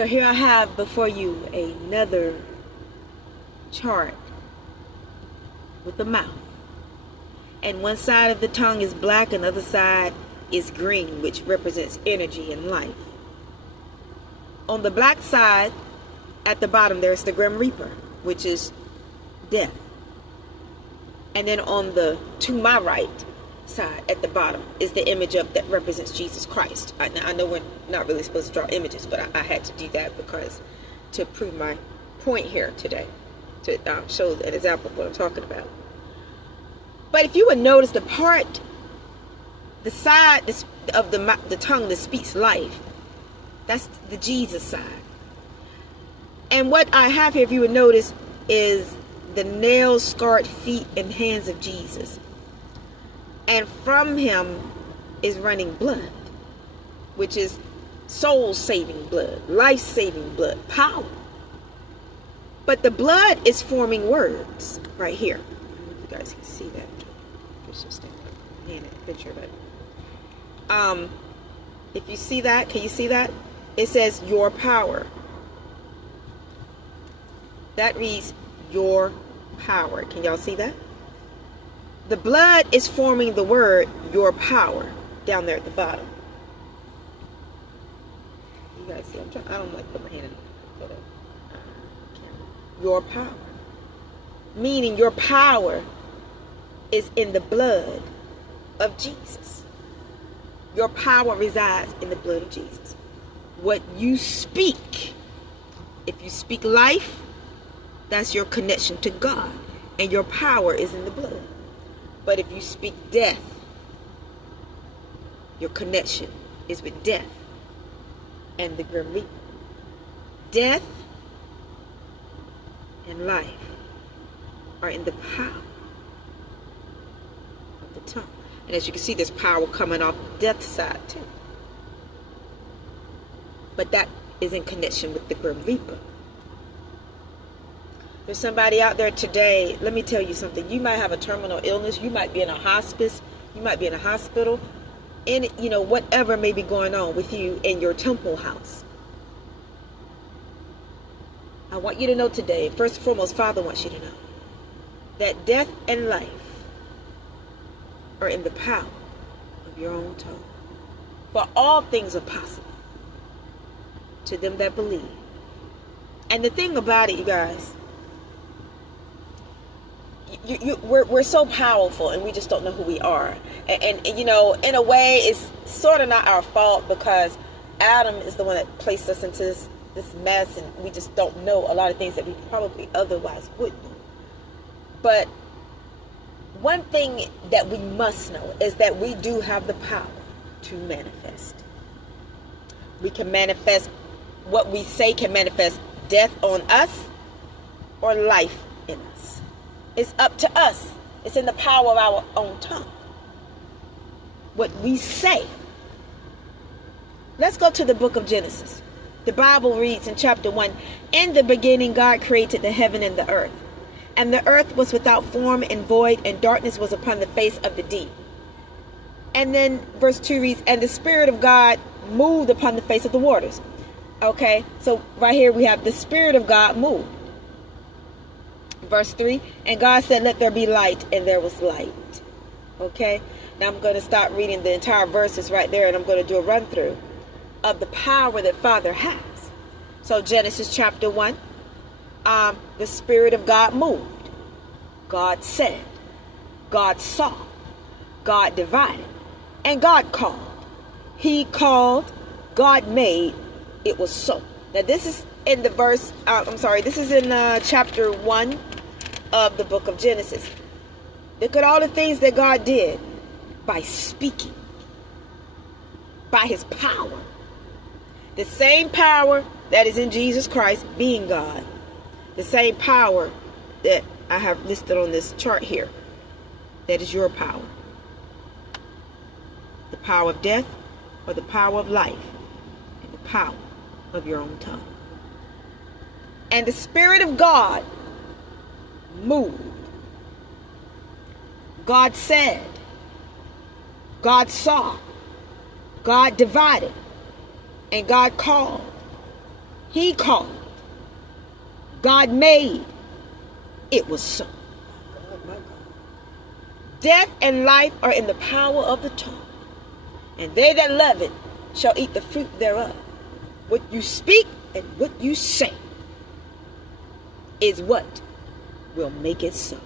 So here I have before you another chart with a mouth. And one side of the tongue is black and the other side is green, which represents energy and life. On the black side, at the bottom, there's the Grim Reaper, which is death. And then on the to my right side, at the bottom, is the image of that represents Jesus Christ. Now, I know we're not really supposed to draw images, but I had to do that because to prove my point here today, to show an example of what I'm talking about. But if you would notice the part, the side of the tongue that speaks life, that's the Jesus side. And what I have here, if you would notice, is the nail-scarred feet and hands of Jesus. And from him is running blood, which is soul-saving blood, life-saving blood, power. But the blood is forming words right here. I don't know if you guys can see that. Just stand up and hand a picture, but if you see that, can you see that? It says your power. That reads your power. Can y'all see that? The blood is forming the word your power down there at the bottom. You guys see? I don't like to put my hand in the camera. Your power. Meaning your power is in the blood of Jesus. Your power resides in the blood of Jesus. What you speak, if you speak life, that's your connection to God, and your power is in the blood. But if you speak death, your connection is with death and the Grim Reaper. Death and life are in the power of the tongue. And as you can see, there's power coming off the death side too. But that is in connection with the Grim Reaper. There's somebody out there today, let me tell you something. You might have a terminal illness. You might be in a hospice. You might be in a hospital. And, whatever may be going on with you in your temple house. I want you to know today, first and foremost, Father wants you to know that death and life are in the power of your own tongue. For all things are possible to them that believe. And the thing about it, you guys, we're so powerful and we just don't know who we are. And in a way, it's sort of not our fault because Adam is the one that placed us into this mess, and we just don't know a lot of things that we probably otherwise would know. But one thing that we must know is that we do have the power to manifest. We can manifest what we say, can manifest death on us or life in us. It's up to us. It's in the power of our own tongue. What we say. Let's go to the book of Genesis. The Bible reads in chapter 1, in the beginning God created the heaven and the earth. And the earth was without form and void, and darkness was upon the face of the deep. And then verse 2 reads, and the Spirit of God moved upon the face of the waters. Okay, so right here we have the Spirit of God moved. Verse 3, and God said, let there be light, and there was light. Okay, now I'm going to stop reading the entire verses right there, and I'm going to do a run through of the power that Father has. So Genesis chapter 1, the Spirit of God moved. God said, God saw, God divided, and God called. He called, God made, it was so. Now this is in the verse, this is in chapter 1 of the book of Genesis. Look at all the things that God did by speaking, by his power. The same power that is in Jesus Christ being God. The same power that I have listed on this chart here. That is your power. The power of death or the power of life. And the power of your own tongue. And the Spirit of God moved. God said. God saw. God divided. And God called. He called. God made. It was so. My God, my God. Death and life are in the power of the tongue, and they that love it shall eat the fruit thereof. What you speak and what you say is what will make it so.